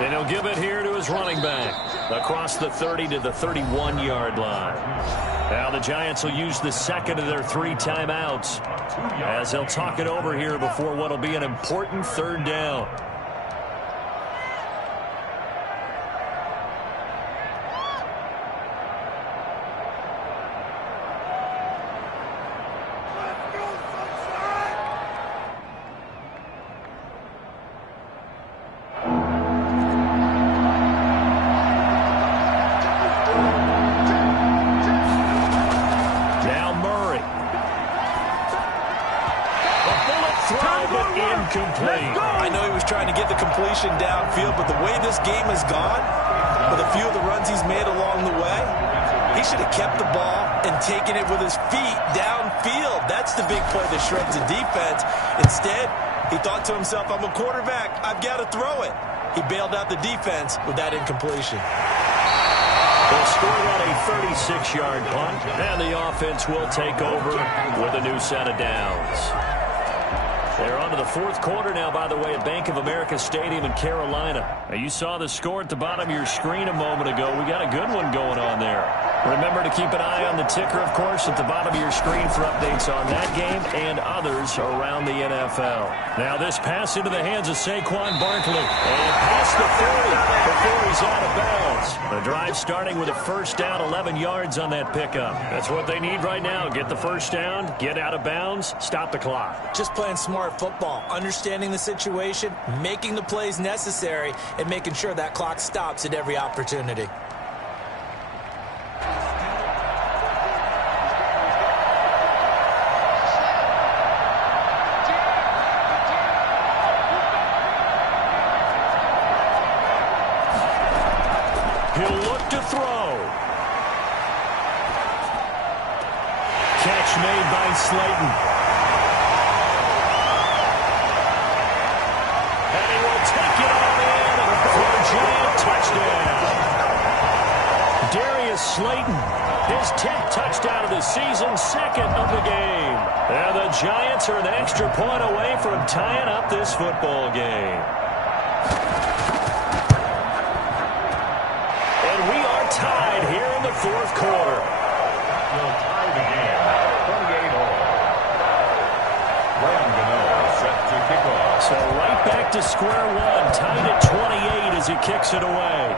And he'll give it here to his running back across the 30 to the 31-yard line. Now the Giants will use the second of their 3 timeouts as they'll talk it over here before what will be an important 3rd down. I know he was trying to get the completion downfield, but the way this game has gone, with a few of the runs he's made along the way, he should have kept the ball and taken it with his feet downfield. That's the big play that shreds the defense. Instead, he thought to himself, I'm a quarterback, I've got to throw it. He bailed out the defense with that incompletion. They'll score on a 36-yard punt, and the offense will take over with a new set of downs. They're on to the 4th quarter now, by the way, at Bank of America Stadium in Carolina. Now, you saw the score at the bottom of your screen a moment ago. We got a good one going on there. Remember to keep an eye on the ticker, of course, at the bottom of your screen for updates on that game and others around the NFL. Now this pass into the hands of Saquon Barkley. And past the 30 before he's out of bounds. The drive starting with a first down, 11 yards on that pickup. That's what they need right now. Get the first down, get out of bounds, stop the clock. Just playing smart football, understanding the situation, making the plays necessary, and making sure that clock stops at every opportunity. He'll look to throw. Catch made by Slayton. And he will take it all in for a Giant touchdown. Darius Slayton, his 10th touchdown of the season, 2nd of the game. And the Giants are an extra point away from tying up this football game. Tied here in the 4th quarter. Will tie the game, 28-all. Graham Gano set to kick off. So right back to square one, tied at 28 as he kicks it away.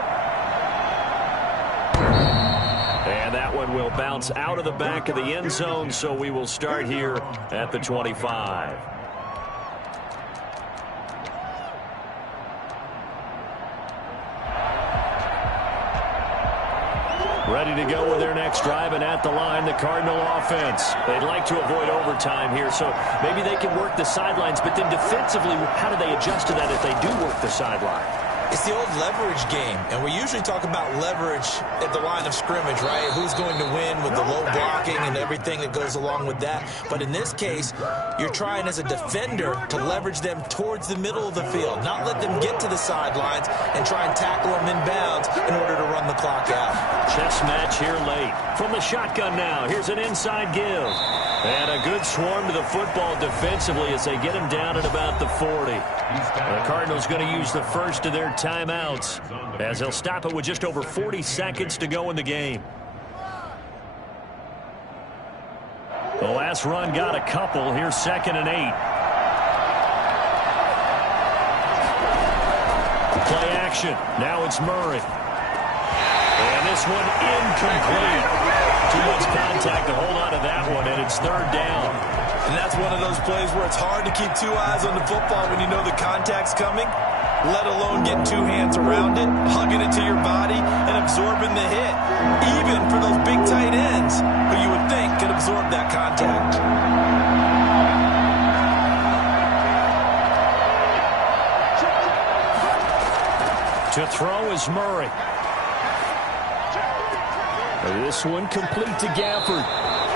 And that one will bounce out of the back of the end zone, so we will start here at the 25. Ready to go with their next drive, and at the line, the Cardinal offense. They'd like to avoid overtime here, so maybe they can work the sidelines, but then defensively, how do they adjust to that if they do work the sideline? It's the old leverage game, and we usually talk about leverage at the line of scrimmage, right? Who's going to win with the low blocking and everything that goes along with that. But in this case, you're trying as a defender to leverage them towards the middle of the field, not let them get to the sidelines and try and tackle them inbounds in order to run the clock out. Chess match here late. From the shotgun now, here's an inside give. And a good swarm to the football defensively as they get him down at about the 40. The Cardinals going to use the first of their timeouts as they'll stop it with just over 40 seconds to go in the game. The last run got a couple. Here's 2nd and 8. Play action. Now it's Murray. And this one incomplete. Too much contact to hold on to that one, and it's 3rd down. And that's one of those plays where it's hard to keep 2 eyes on the football when you know the contact's coming, let alone getting 2 hands around it, hugging it to your body, and absorbing the hit, even for those big tight ends who you would think could absorb that contact. To throw is Murray. This one complete to Gafford.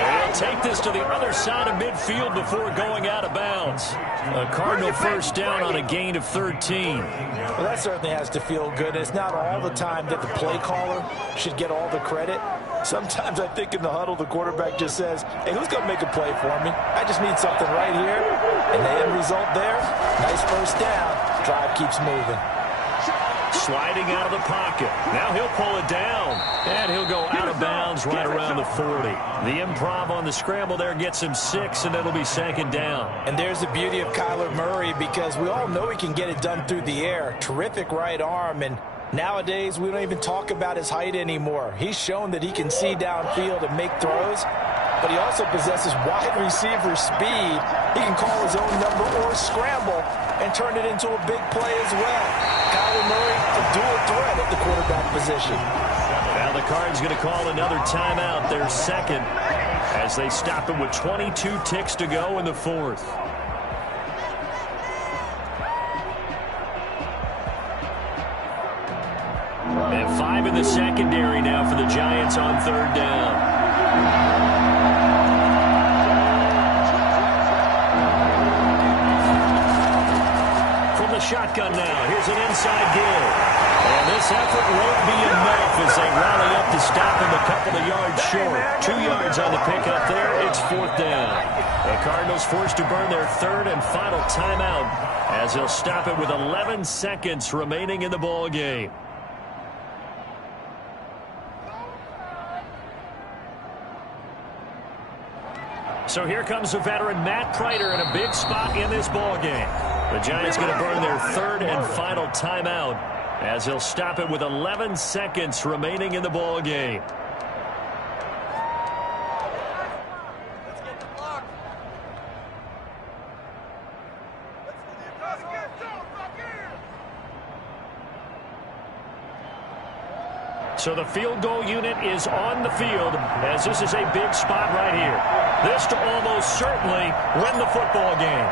And he'll take this to the other side of midfield before going out of bounds. A Cardinal first down on a gain of 13. Well, that certainly has to feel good. It's not all the time that the play caller should get all the credit. Sometimes I think in the huddle, the quarterback just says, hey, who's going to make a play for me? I just need something right here. And the end result there, nice first down. Drive keeps moving. Sliding out of the pocket. Now he'll pull it down. And he'll go out of bounds right around the 40. The improv on the scramble there gets him 6, and it'll be 2nd down. And there's the beauty of Kyler Murray, because we all know he can get it done through the air. Terrific right arm, and nowadays we don't even talk about his height anymore. He's shown that he can see downfield and make throws, but he also possesses wide receiver speed. He can call his own number or scramble and turn it into a big play as well. Kyler Murray, a dual threat at the quarterback position. Now the Cards going to call another timeout, their 2nd, as they stop it with 22 ticks to go in the 4th. And 5 in the secondary now for the Giants on 3rd down. Shotgun now. Here's an inside give. And this effort won't be enough as they rally up to stop him a couple of yards short. 2 yards on the pickup there. It's 4th down. The Cardinals forced to burn their 3rd and final timeout as they'll stop it with 11 seconds remaining in the ball game. So here comes the veteran Matt Prater in a big spot in this ball game. The Giants going to burn their 3rd and final timeout as they'll stop it with 11 seconds remaining in the ball game. So the field goal unit is on the field as this is a big spot right here. This to almost certainly win the football game.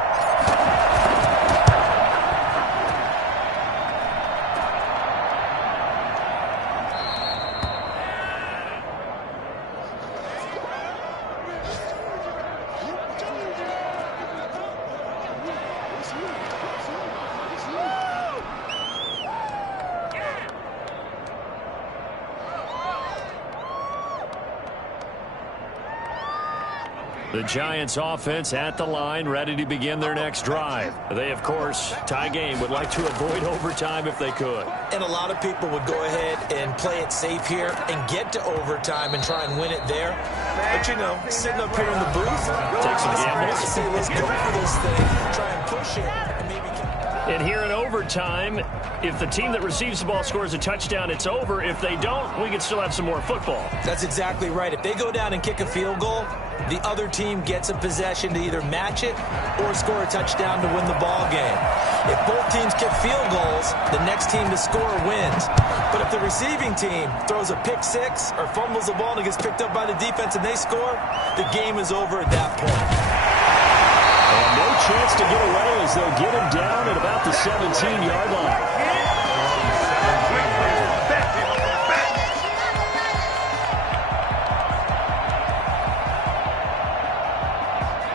The Giants offense at the line, ready to begin their next drive. They, of course, tie game, would like to avoid overtime if they could. And a lot of people would go ahead and play it safe here and get to overtime and try and win it there. But, you know, sitting up here in the booth, take some gambles. Say, let's go for this thing, try and push it, and maybe And here in overtime, if the team that receives the ball scores a touchdown, it's over. If they don't, we can still have some more football. That's exactly right. If they go down and kick a field goal, the other team gets a possession to either match it or score a touchdown to win the ball game. If both teams kick field goals, the next team to score wins. But if the receiving team throws a pick six or fumbles the ball and it gets picked up by the defense and they score, the game is over at that point. And no chance to get away as they'll get him down at about the 17-yard line.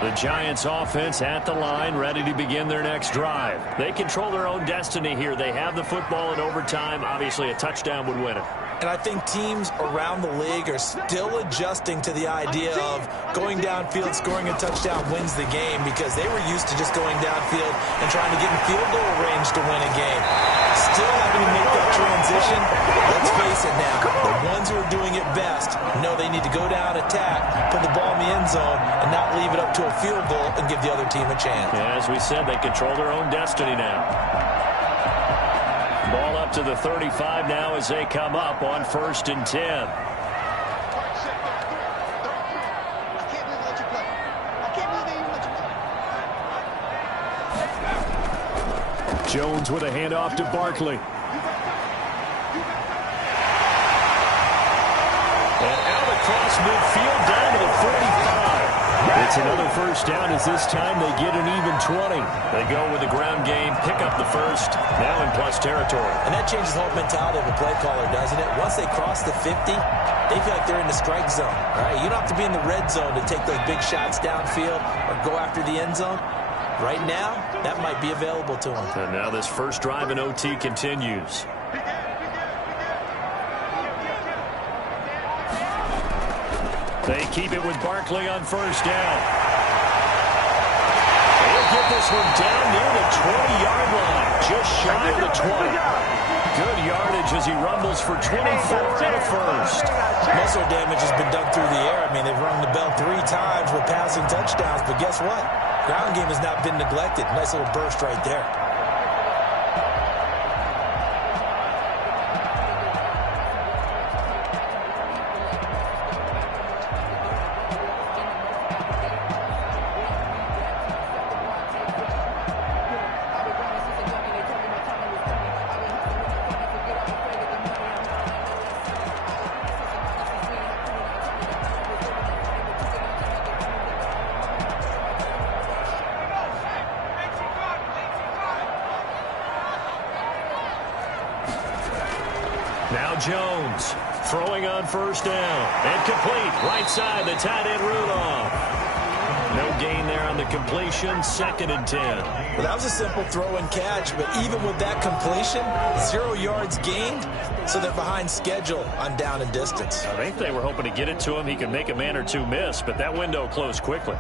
The Giants offense at the line, ready to begin their next drive. They control their own destiny here. They have the football in overtime. Obviously, a touchdown would win it. And I think teams around the league are still adjusting to the idea of going downfield, scoring a touchdown wins the game, because they were used to just going downfield and trying to get in field goal range to win a game. Still having to make that transition. Let's face it now, the ones who are doing it best know they need to go down, attack, put the ball in the end zone, and not leave it up to a field goal and give the other team a chance. Yeah, as we said, they control their own destiny now. Ball up to the 35 now as they come up on 1st and 10. Jones with a handoff to Barkley. And out across midfield down to the 45. It's another first down as this time they get an even 20. They go with the ground game, pick up the first, now in plus territory. And that changes the whole mentality of a play caller, doesn't it? Once they cross the 50, they feel like they're in the strike zone. All right, you don't have to be in the red zone to take those big shots downfield or go after the end zone. Right now, that might be available to them. And now this first drive in OT continues. They keep it with Barkley on first down. They'll get this one down near the 20-yard line, just shy of the 20. Good yardage as he rumbles for 24 and a first. Most of the damage has been done through the air. I mean, they've rung the bell 3 times with passing touchdowns, but guess what? Ground game has not been neglected. Nice little burst right there. Now Jones throwing on first down. And complete. Right side, the tight end Rudolph. No gain there on the completion. 2nd and 10. Well, that was a simple throw and catch, but even with that completion, 0 yards gained, so they're behind schedule on down and distance. I think they were hoping to get it to him. He could make a man or two miss, but that window closed quickly.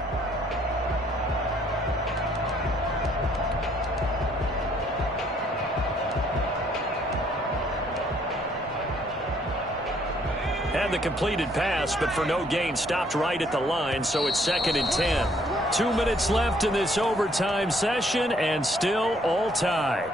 And the completed pass, but for no gain, stopped right at the line, so it's 2nd and 10. 2 minutes left in this overtime session, and still all tied.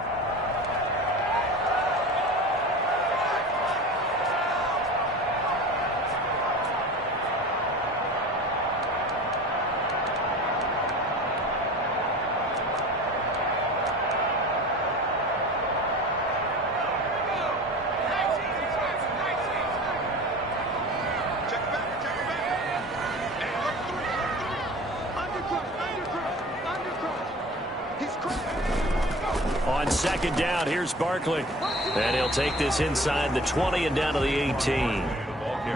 On 2nd down, here's Barkley. And he'll take this inside the 20 and down to the 18.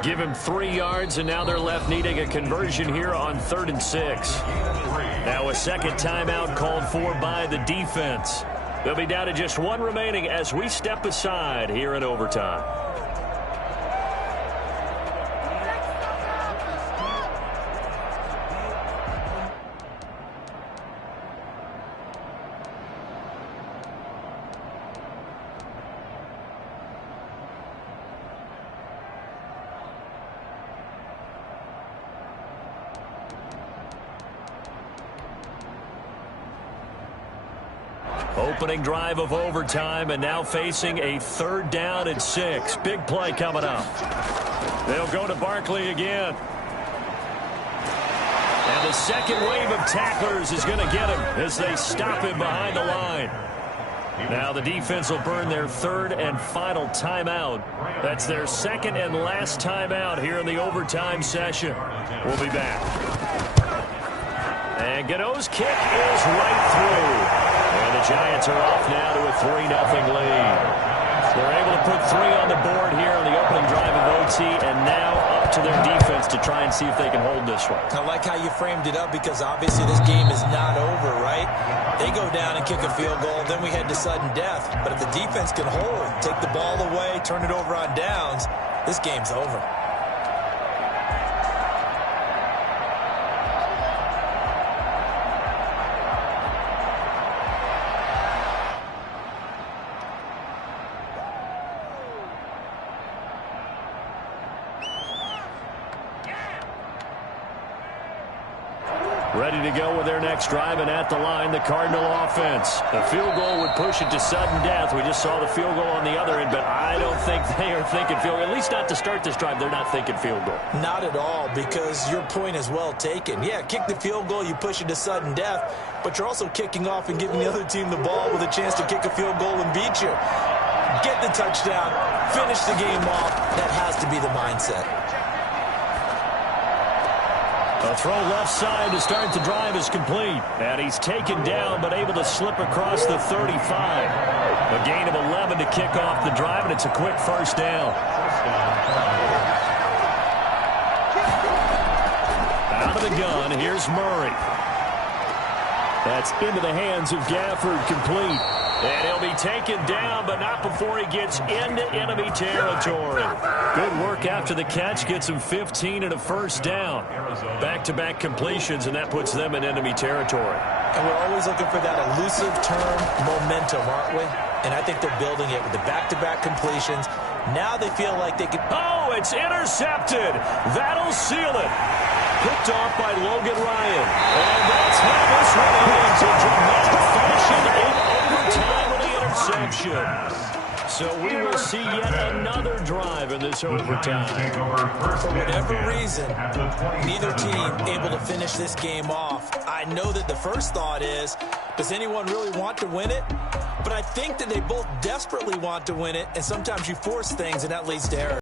Give him 3 yards, and now they're left needing a conversion here on 3rd and 6. Now a second timeout called for by the defense. They'll be down to just 1 remaining as we step aside here in overtime. Opening drive of overtime, and now facing a 3rd down and 6. Big play coming up. They'll go to Barkley again. And the second wave of tacklers is going to get him as they stop him behind the line. Now the defense will burn their 3rd and final timeout. That's their 2nd and last timeout here in the overtime session. We'll be back. And Gano's kick is right through. And the Giants are off now to a 3-0 lead. They're able to put 3 on the board here on the opening drive of OT, and now up to their defense to try and see if they can hold this one. I like how you framed it up because obviously this game is not over, right? They go down and kick a field goal, then we head to sudden death. But if the defense can hold, take the ball away, turn it over on downs, this game's over. Ready to go with their next drive, and at the line, the Cardinal offense. The field goal would push it to sudden death. We just saw the field goal on the other end, but I don't think they are thinking field goal. At least not to start this drive. They're not thinking field goal. Not at all, because your point is well taken. Yeah, kick the field goal, you push it to sudden death, but you're also kicking off and giving the other team the ball with a chance to kick a field goal and beat you. Get the touchdown, finish the game off. That has to be the mindset. A throw left side to start the drive is complete. And he's taken down but able to slip across the 35. A gain of 11 to kick off the drive, and it's a quick first down. Out of the gun, here's Murray. That's into the hands of Gafford, complete. And he'll be taken down, but not before he gets into enemy territory. Good work after the catch. Gets him 15 and a first down. Back-to-back completions, and that puts them in enemy territory. And we're always looking for that elusive term, momentum, aren't we? And I think they're building it with the back-to-back completions. Now they feel like they can... Oh, it's intercepted. That'll seal it. Picked off by Logan Ryan. And that's how this one ends in dramatic fashion in overtime with the interception. So we will see yet another drive in this overtime. For whatever reason, neither team able to finish this game off. I know that the first thought is, does anyone really want to win it? But I think that they both desperately want to win it, and sometimes you force things, and that leads to error.